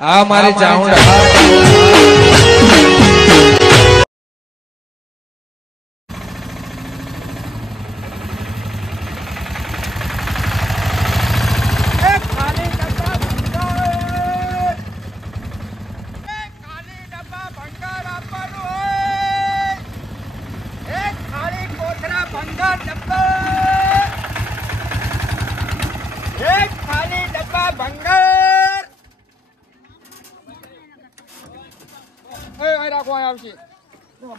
આ મારી ચાઉંડા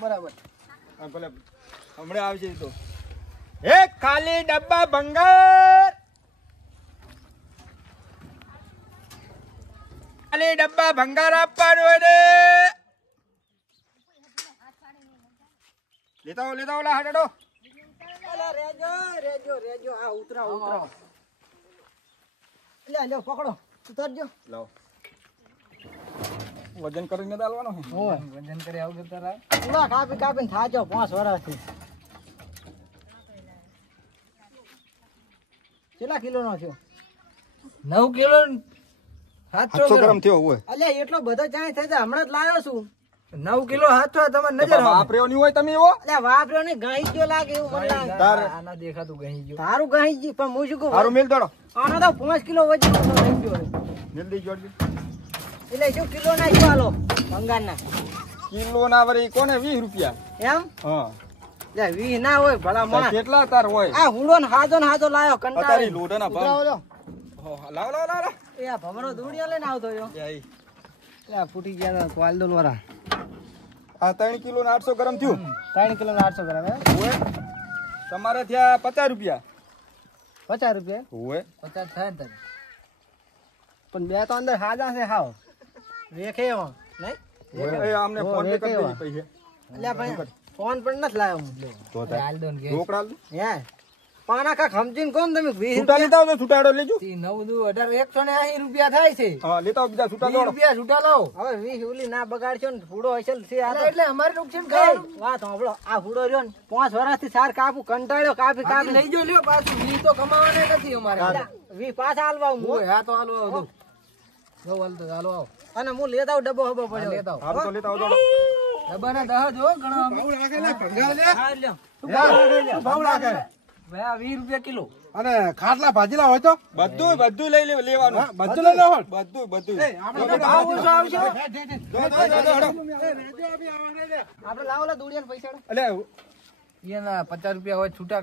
બરાબર ભલે હમણાં આવશે તો એક ખાલી ડબ્બા ભંગાર ખાલી ડબ્બા ભંગાર આપવાનું હોય ને લેતા ઓલા હાડો રેજો આ ઉતરાવ લે લો પકડો ઉતારજો લાવ વજન કરીને ડાલવાનો છે ઓય વજન કરી આવ કરતા પૂરા કાપીને થાજો 5 વર્ષથી કેટલા કિલો નો થયો 9 કિલો 700 ગ્રામ થયો હોય અલ્યા એટલો બધો ચાય થઈ જાય હમણાં જ લાવ્યો છું 9 કિલો 700 તમને નજર વાપર્યો નહીં હોય તમે એવો અલ્યા વાપર્યો ને ગાઈ ગયો લાગે એવું મને લાગે આના દેખાતું ગાઈ ગયો તારું ગાઈ ગયું પણ હું શું કહું તારું મેલ દોડો આનો તો 5 કિલો વજન થઈ ગયો જલ્દી જોડજો એટલે શું કિલો ના જો હાલો ભંગાર ના કિલો ના વરી કોને 20 રૂપિયા એમ હા લે 20 ના હોય ભલા માણસ કેટલા તાર હોય આ હુડો ને હાજો લાયો કંટાળો તારી લોડના ભાવ લાવ એ આ ભમરો દુડિયા લઈને આવતો યો લે ફૂટી ગયા ક્વાલદોન વાળા આ 3 કિલો ના 800 ગ્રામ થયું 3 કિલો ના 800 ગ્રામ હોય તમારે થયા 50 રૂપિયા 50 રૂપિયા હોય 50 થાય ને પણ બે તો અંદર હાજા છે હાવ રેખે એવો નહીં એ આમને ફોન પે કરી દેજો પૈસા અલ્યા ભાઈ ફોન પણ નથી લાવ્યો હું તો હાલ દો ને રોકડા હે પાના કા સમજીને કોણ તમે 20 છૂટા લેતા આવો છૂટાડો લેજો 9 2 18 180 રૂપિયા થાય છે હા લેતા આવો બીજા છૂટા 20 રૂપિયા છૂટા લાવો હવે 20 ઉલી ના બગાડશો ને ફૂડો હશે છે આ એટલે અમારે નુકસાન ખાય વાત સાંભળો આ ફૂડો રહ્યો ને 5 વર્ષથી સાર કાપુ કંટાળ્યો કાપી લઈ જો લ્યો પાછું 20 તો કમાવાના નથી અમારે 20 પાછા હાલવા હું હા તો હાલવા દો જો હાલ તો હાલો આવો અને હું લેતા આવ ડબ્બો હબો પડ્યો લેતા આવ હાલ તો લેતા આવો દોડો ડબ્બાના 10 જો ઘણો ભાવ લાગે લે ભંગાર લે હા લ્યો ભાવ લાગે ભાઈ 20 રૂપિયા કિલો અને ખાટલા ભાજીલા હોય તો બધું લઈ લેવાનું બધું લઈ લેવાનું બધું આપણે ભાવ ઓછો આવશે આપણે લાવો લા દુડિયાના પૈસા એટલે એના 50 રૂપિયા હોય છૂટા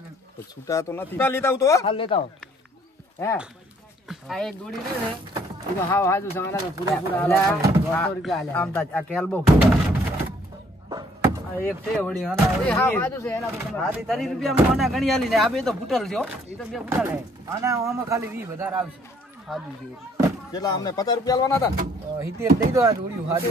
છૂટા તો નથી લેતા આવ તો હાલ લેતા આવો હે આ એક દોડી રે ને ઈ તો હાવ હાજુ સામાના તો પૂરા 200 રૂપિયા આલે આમ તા આ કેલબો આ એક છે વડી આના એ હાવ હાજુ છે એના તો આથી 30 રૂપિયા માં આના ગણી આલી ને આ બે તો ફૂટલ છે ઈ તો બે ફૂટલ હે આના આમાં ખાલી 20 વધારે આવશે હાજુ છે કેટલા અમને 50 રૂપિયા આલવાના હતા 70 દઈ દો આ દોડ્યું હાજુ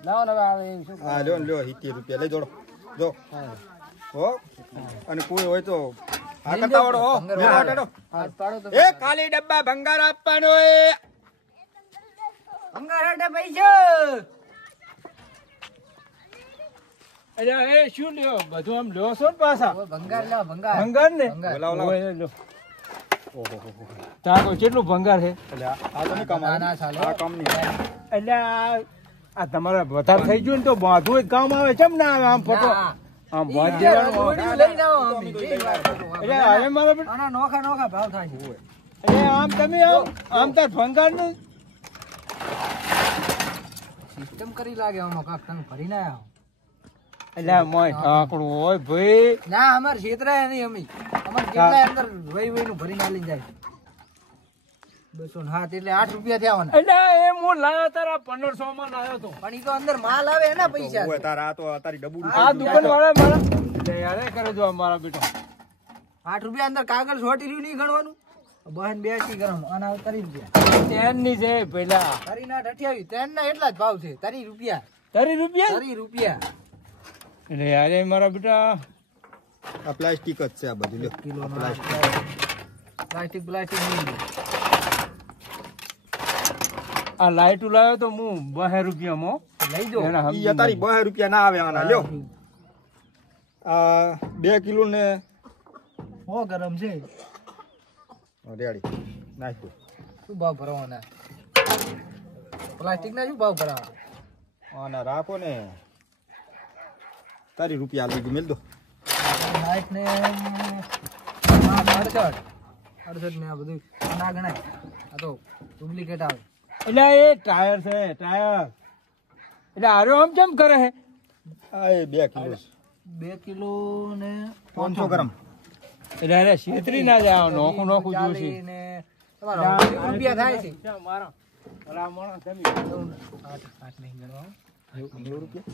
લાવો ને આવે શું હા લ્યો 70 રૂપિયા લઈ દોડો જો હો અને કોઈ હોય તો આ કરતા વાળો હો મેળા હેડો એ ખાલી ડબ્બા ભંગાર આપવાનો એ ભંગાર હેડે પૈસા અરે એ શું લ્યો બધું આમ લ્યો છો ને પાછા ભંગાર લાવ ભંગાર ભંગાર ને લાવ લાવ ઓહો તાકો કેટલું ભંગાર છે એટલે આ તો નહીં કામ ના ચાલે આ કામ નહીં એટલે આ તમારા વધારે થઈ ગયું ને તો બાંધવું જ કામ આવે કેમ ના આવે આમ ફટો આમ બાંધ દેવાનું લઈ જાઓ એટલે હવે મારા આના નોખા ભાવ થાય છે એટલે આમ તમે આમ તાર ભંગાર નું સિસ્ટમ કરી લાગે આમાં કાક તમે ભરી ના આવો એટલે મોય ઠાકડું હોય ભાઈ ના અમાર ક્ષેત્રાય નહીં અમે અમાર કેટલા અંદર વઈ નું ભરી ના લઈ જાય 207 એટલે 8 રૂપિયા થયા એટલે એ હું લાયો તારા 1500 માં લાયો તો પણ ઈ તો અંદર માલ આવે એના પૈસા ઓય તારા આ તો તારી ડબુ આ દુકાન વાળા મારા યાર કરે જો મારા બેટા 8 રૂપિયા અંદર કાગળ છોટી રહ્યું નહીં ગણવાનું બહેન 82 ગ્રામ આના 30 રૂપિયા તેન ની છે પેલા તારી ના 28 તેન ના એટલા જ ભાવ છે 30 રૂપિયા 30 રૂપિયા 30 રૂપિયા એટલે યાર મારા બેટા આ પ્લાસ્ટિક જ છે આ બધું લ્યો કિલો પ્લાસ્ટિક નહીં આ લાઈટ લાવ્યો તો હું 2 રૂપિયામાં લઈ દો ઈ તારી 2 રૂપિયા ના આવે આના લ્યો આ 2 કિલો ને હો ગરમ છે રેડી નાખ શું ભાવ ભરવાના પ્લાસ્ટિક ના શું ભાવ ભરાવા અને રાખો ને તારી રૂપિયા લીધું મેલ દો લાઈટ ને 68 ને આ બધું ના ગણાય આ તો ડુપ્લિકેટ આવે એટલે એ ટાયર છે ટાયર એટલે આરો આમ કેમ કરે છે આ એ 2 કિલો 2 કિલો ને 500 ગ્રામ એટલે અરે છેતરી ના જાય નોખું નોખું જોશે ને તમારો રૂપિયા થાય છે મારો અલા મોણો તમે 8 નહીં ગણવા 90 રૂપિયા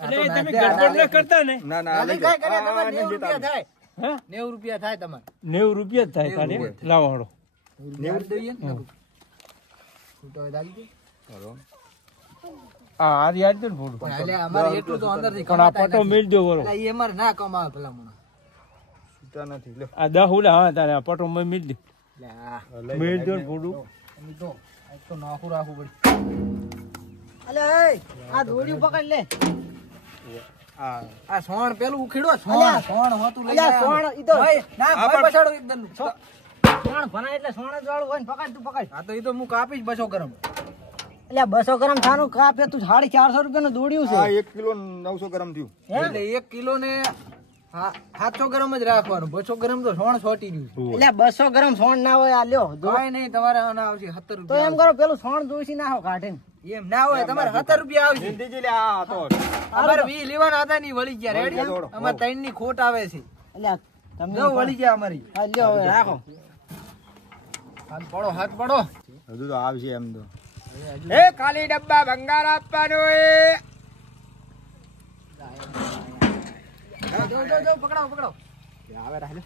એટલે તમે ગડબડ ન કરતા ને ના ના લઈ કાઈ કરે તમારે 90 રૂપિયા થાય હે 90 રૂપિયા થાય તમારે 90 રૂપિયા જ થાય તારે લાવો હળો 90 દઈએ ને ફૂટો દાગી દે આ આ યાદ દે ને ફોટો એટલે અમારે એટલું તો અંદરથી પણ આ ફોટો મેલ દો બોલો એટલે એ અમારે ના કમાવે પેલા મને છૂટા નથી લે આ 10 ઉલા હા તારે આ ફોટો મેલ દે એટલે આ મેલ દો ને ફોટો અમે તો આજ તો નાખું રાખવું પડી અલે એ આ દોડ્યું પકડ લે આ સોણ પેલું ઉખીડો સોણ હોતું લઈ જા સોણ ઈ તો ના ભાઈ પછાડો એકદમ સોણ ભણા એટલે સોણ જ વાળું હોય ને પકડ તું પકડ હા તો ઈ તો હું કાપીશ 200 ગ્રામ એટલે 200 ગ્રામ થાનું કાપે તું 450 રૂપિયા નું દોડ્યું છે આ 1 કિલો 900 ગ્રામ થયું એટલે 1 કિલો ને 700 ગ્રામ જ રાખવાનું 200 ગ્રામ તો સોણ છોટી ગયું એટલે 200 ગ્રામ સોણ ના હોય આ લ્યો કોઈ નહીં તમારે આના આવશે 70 રૂપિયા તો એમ કરો પેલું સોણ જોઈસી ના હો કાઢે એમ ના હોય તમારે 70 રૂપિયા આવશે જિંદગી લે આ તો અમારે 20 લેવાના હતા ની વળી ગયા રેડી અમાર 3 ની ખોટ આવે છે એટલે તમે જો વળી ગયા અમારી હા લ્યો હવે રાખો હાથ પડો હજુ તો આવશે એમ તો એ ખાલી ડબ્બા ભંગાર આપવાનો એ જો પકડો આવે રાહલે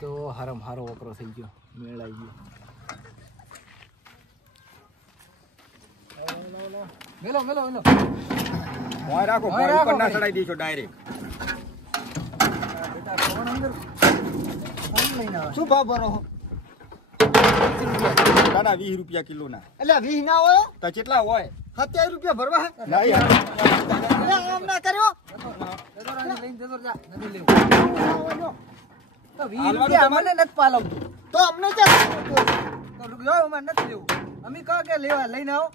તો હરમ હારો વકરો થઈ ગયો મેળાઈ ગયો મેલો મોય રાખો મોય ઉપર ના ચડાઈ દીજો ડાયરેક્ટ શું ભાવ ભરો દાદા 20 રૂપિયા કિલો ના એટલે 20 ના હોય તો કેટલા હોય 27 રૂપિયા ભરવા નહીં આમ ના કર્યો તો 20 રૂપિયા અમને નથી પાલવતું તો અમને નથી લેવું અમે કહો કે લેવા લઈને આવો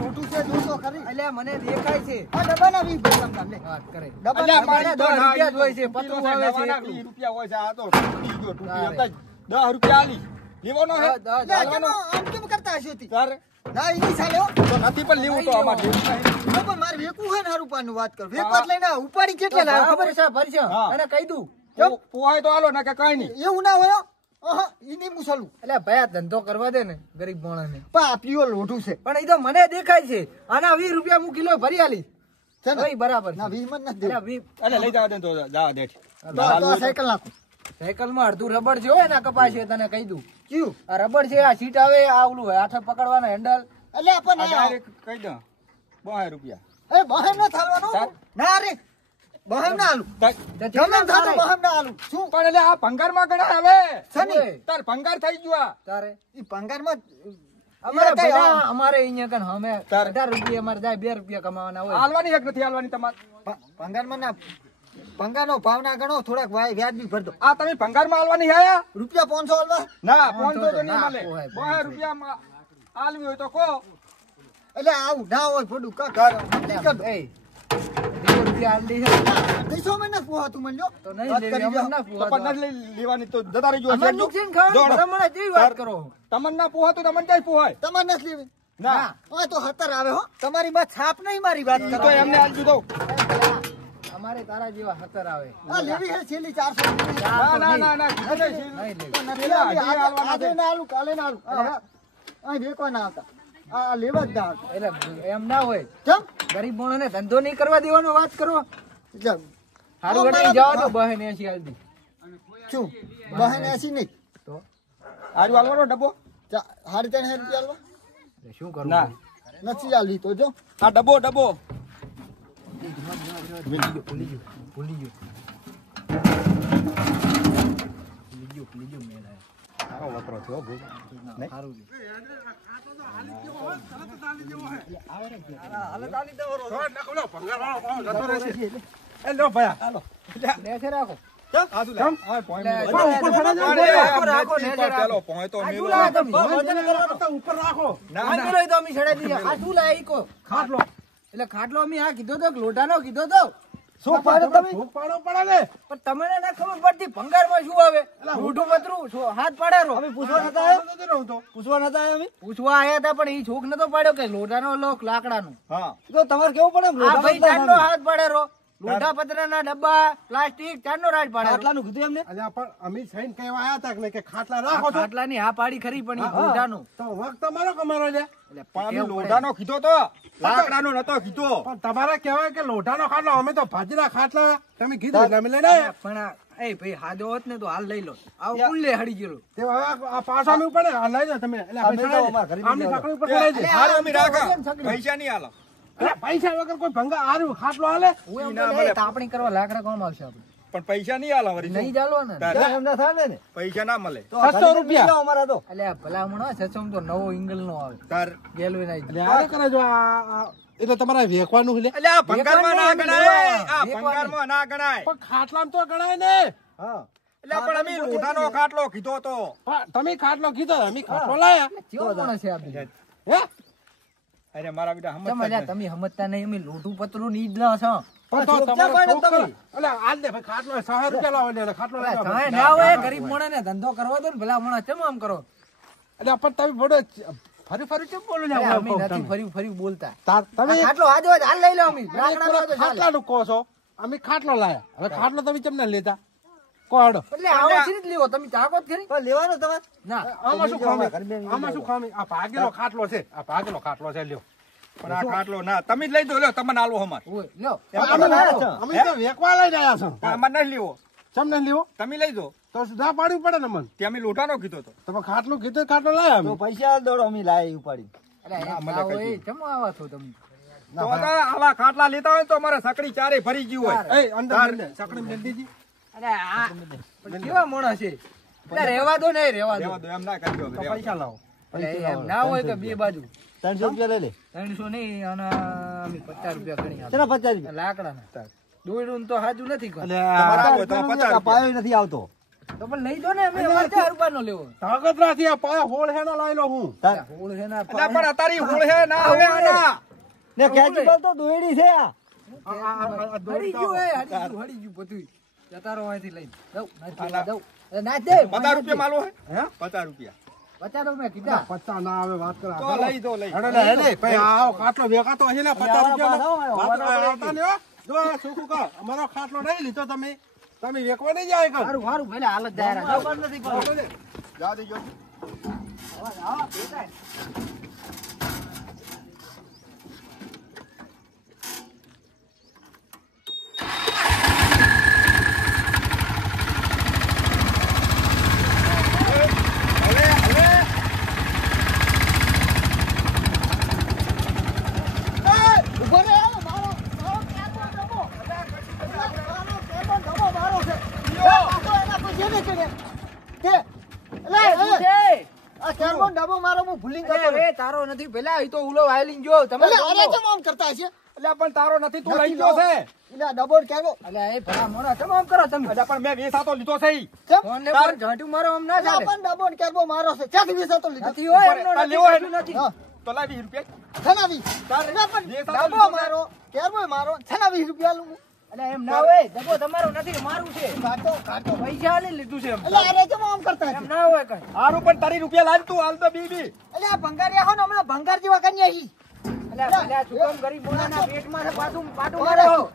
મોટું છે 200 ખરી એટલે મને દેખાય છે આ ડબ્બાના 20 ભરવા તમને વાત કરે ડબ્બાના 10 રૂપિયા જ હોય છે પતરું આવે છે 20 રૂપિયા હોય છે આ તો તૂટી ગયો તૂટી 10 રૂપિયા આલી લેવાનો હે ચાલવાનો આમ કેમ કરતા હશો તી તારે ના ઈ નહીં ચાલ્યો તો નથી પણ લેવું તો અમાર લેવું નહીં પણ મારે વેકું હોય ને હારુપાનું વાત કર વેકવા લઈને ઉપાડી કેટલા લાવ્યો ખબર છે ભરશે અને કહી દઉં પોહાય તો આલો ના કે કાઈ નહીં એવું ના હોય ઈ નહીં મુસલું એટલે ભાઈ આ ધંધો કરવા દે ને ગરીબ માણસને પણ આ પીઓ લોઢું છે પણ ઈ તો મને દેખાય છે આના 20 રૂપિયા હું કિલો ભરી આલી છે બરાબર ના 20 માં નથી અરે 20 અલે લઈ જાવ દે તો જા દેખ તો સાયકલ નાખો સાયકલ માં અડધું રબડ છે હોય ને કપાસ છે તને કહી દઉં ક્યું આ રબડ છે આ સીટ આવે આ ઓલું હાથે પકડવાના હેન્ડલ એટલે આપણને ડાયરેક્ટ કહી દો 20 રૂપિયા એ બહેમ ના થાલવાનું ના રે બહેમ ના આલુ જમન થાતો બહેમ ના આલુ શું પણ એટલે આ ભંગાર માં ગણા આવે સની તાર ભંગાર થઈ ગયો આ તારે ઈ ભંગાર માં અમારે ભાઈ અમારે અહીંયા કન અમે 18 રૂપિયા અમારે જાય 2 રૂપિયા કમાવાના હોય હાલવાની એક નથી હાલવાની તમાર ભંગાર માં ના ભંગારનો ભાવ ના ગણો થોડાક વ્યાજબી ભર દો આ તમે ભંગાર માં હાલવાની આયા રૂપિયા 500 હાલવા ના 500 તો નહીં મળે 20 રૂપિયા માં હાલવી હોય તો કો એટલે આવું ના હોય ફોડું કા કર એ 2 રૂપિયા હાલ દે 200 માં ના પોહા તું મલ્યો તો નહીં લેવી અમને ના પોહા તો પણ નથી લેવાની તો જતા રહીજો અમાર નુકસાન ખાવાનું તમને જેવી વાત કરો તમને ના પોહા તો તમને જાય પોહાય તમાર નથી લેવી ના આ તો 17 આવે હો તમારી માં છાપ નહીં મારી વાત કરો તો એમને હાલ દીધો અમારે તારા જેવા 17 આવે આ લેવી હે છેલ્લી 400 ના આજે ના આલુ કાલે ના આલુ આ વેકો ના આવતા આ લેવા જ ના એટલે એમ ના હોય કેમ ગરીબ માણસને ધંધો નહીં કરવા દેવાનો વાત કરો એટલે હારું ગણી જાવ તો બહેન 80 આલદી શું બહેન 80 નહીં તો હારું હાલવાનો ડબ્બો 3.5 રૂપિયા આલવા શું કરું ના નથી આલી તો જો આ ડબ્બો ભૂલી ગયો મેળ સારો વકરો થયો ભૂલ નહીં સારું એ લો ભયા હાલો નેસે રાખો આ શું લે આ પોઈન્ટ લે, નો ઉપર ચડો છો? અરે, રાખો, આ રાખો, મેચની નેચે પર રાખો. પેલો પોઈન્ટ તો આ મેલો. શું લાયા તમે? ઉપર રાખો ના આ ના પેલો તો અમે છેડે દઈએ. આ શું લાયા ઈ કહો? ખાટલો એટલે ખાટલો અમે આ કીધો તો કે લોઢાનો કીધો તો શું પાડો તમે ભૂખ પાડો પડે ને પણ તમને ના ખબર પડતી ભંગારમાં શું આવે લોઢું પતરું શું હાથ પાડેરો પૂછવા નતા આવ્યો પૂછવા નતા આવ્યો અમે પૂછવા આયા હતા પણ ઈ છોક નતો પાડ્યો કે લોઢાનો લોક લાકડાનો હા તો તમારે કેવું પડે આ ભાઈ ચારનો હાથ પાડેરો લોઢા પતરાના ડબ્બા પ્લાસ્ટિક ચારનો રાજ પાડેરો ખાટલાનું કીધું એમને અલ્યા પણ અમે સહીન કહેવા આયા હતા કે ખાટલા રાખો છો ખાટલાની હા પાડી ખરી પણ ઈ લોઢાનો તો વખત તમારો કમારો છે પણ અમે લોઢાનો કીધો તો લાકડાનો નતો કીધો પણ તમારે કહેવાય કે લોઢાનો ખાટલો અમે તો ભાજીના ખાટલા તમે કીધું એટલે અમે લઈને આવ્યા. પણ એ ભાઈ હાદો હોત ને તો હાલ લઈ લો આવ કુલ્લે હડી ગયેલો તે હવે આ પાછા અમે ઉપર આ લઈ જાઓ તમે એટલે આમની સાંકળી ઉપર ચડાઈ દે. હારું અમે રાખા પૈસા નહીં આલો અરે પૈસા વગર કોઈ ભંગા હારું ખાટલો હાલે હું એમ ના કહું, મળે. એ તાપણી કરવા લાકડા કોમ આવશે આપણે પણ પૈસા નહીં આલો વળી નહીં ચાલવા ને તાર પૈસા ના મળે 600 રૂપિયા એટલે આ ભલામણ સચમ તો નવો ઇંગલ નો આવે તાર ગેલવે ના એટલે આ કરે જો આ એ તો તમારે વેકવાનું છે લે. એટલે આ ભંગારમાં ના ગણાય આ વેકવાની. ભંગારમાં ના ગણાય પણ ખાટલામાં તો ગણાય ને એટલે પણ અમે લોઢાનો ખાટલો કીધો તો પણ તમે ખાટલો કીધો અમે ખાટલો લાયા કેવો માણસ છે આ બી હે અરે મારા બેટા ચમ સમજતા જ અલ્યા તમે સમજતા નહીં અમે લોઢું પતરું ની જ ના છો પણ તો તમારે શોખ કરો. અલ્યા આજ દે ભાઈ ખાટલો 6 રૂપિયા લાવો એટલે ખાટલો લઈ જાઓ. તમે ના હોય ગરીબ મોણા ને ધંધો કરવા દો ને ભલા મોણા ચમ આમ કરો એટલે પણ તમે બોલો ફરી ફરી કેમ બોલો ને અલ્યા, અમે આવું નથી તમે? ફરી ફરી બોલતા તમે આ ખાટલો આજો હાલ લઈ લો અમે લાકડાનો આજો ચાલે. ખાટલાનું કહો છો અમે ખાટલો લાયા હવે ખાટલો તમે કેમ ના લેતા કોડો એટલે આવો છે જ લેવો તમે ચાકો જ ખરી લેવાનો તમારે ના આમાં શું ખામી આમાં શું ખામી આ ભાગેલો ખાટલો છે આ ભાગેલો ખાટલો છે લ્યો પણ આ ખાટલો ના તમે જ લઈ દો લ્યો તમને આલો અમાર ઓય લ્યો અમે તો વેકવા લઈને આવ્યા છો અમાર નહીં લેવો ચમ ને લેવો તમે લઈ દો તો સુધા પાડવી પડે ને મન તે અમે લોઢાનો કીધો તો તમે ખાટલું કીધું ખાટલો લાયા અમે પૈસા દોડો અમે લાવી ઉપાડી અરે ના, મને આવો કઈ એ ચમ આવા છો તમે તો આવા ખાટલા લેતા હોય તો અમારે સકડી ચારે ભરી ગયું હોય એ અંદર મેલ દે સકડી મેલ દીધી અરે આ પણ કેવા મોણા છે એટલે રહેવા દો ને રહેવા દો રહેવા દો એમ ના કરજો તો પૈસા લાવો એટલે એમ ના હોય તો બે બાજુ 300 રૂપિયા લઈ લે 300 નહીં અને અમે 50 રૂપિયા ગણી આપે ચલો 50 રૂપિયા લાકડાના દોયડું તો હાજુ નથી કોઈ તમારા હોય તો 50 રૂપિયા. પાયો નથી આવતો તો પણ લઈ દો ને અમે અમારે 4 રૂપિયાનો લેવો તાકાત નથી આ પાયા હોળ હેનો લાવી લો હું હોળ છે ના એટલે પણ અતારી હોળ હે ના હવે આના ને કેચબલ તો દોયડી છે આ હરી ગયું એ હરી ગયું બધું જતારો અહીંથી લઈ દઉં નાખ દઉં એ નાખ દે 50 રૂપિયા માલો હે હે 50 રૂપિયા 50 રૂપિયા કીધા 50 ના આવે વાત કરા તો લઈ દો લઈ હેડો લે હેડે ભાઈ આવો ખાટલો વેકાતો હશે ને 50 રૂપિયા આવતા ને હો. જો આ સુખું કા અમારો ખાટલો નહીં લીધો તમે વેકવા નહીં જાય કર સારું સારું ભલે હાલત દાયરા નથી પડતો. જા દેજો એ તારો નથી પેલા ઈ તો ઉલો વાયલિન જો તમે એટલે પણ તારો નથી તું લઈ ગયો છે અલે એ ભલા મોરા તમે આમ કરો તમે એટલે પણ મેં વેસાતો લીધો છે ઈ. ફોન ને પણ ઝાંટુ મારો આમ ના ચાલે નથી હોય એમનો તાર નથી, લેવો હે? કશું નથી તો લાવી 20 રૂપિયા વેસાતો લીધો છે. અલે એમ ના હોય દબો તમારો નથી મારું છે પૈસા આલી લીધું છે એમ ના હોય કઈ હારું પણ તારી રૂપિયા લાવ તું હાલ તો બીબી અલે ભલા સુકમ ગરીબ મોણાના પેટમાં છે પાછું પાટું મારે હો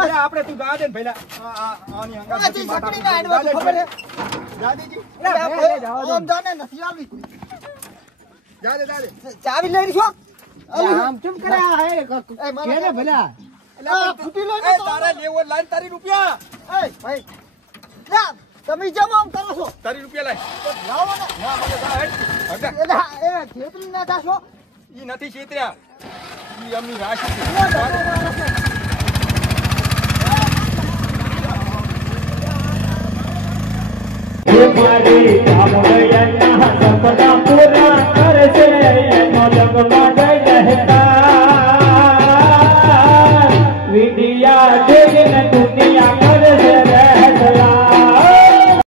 અરે આપણે તું જા દે ને ભઈલા આની અંગાથી જા દેજી અલે ભલે જવા દો જા દે ચાવી લઈ રહીશો આમ કેમ કરે આ હે કેને ભલા એ તારે લેવો લાઈન તારી રૂપિયા તમે જેમ આમ કરો છો તારી રૂપિયા લાય લાવો ને ના મને જા હેડ હટ. ખેતરી ના થશો ઈ નથી છેતર્યા ઈ અમની રાશિ છે. મારી કામળિયા સપના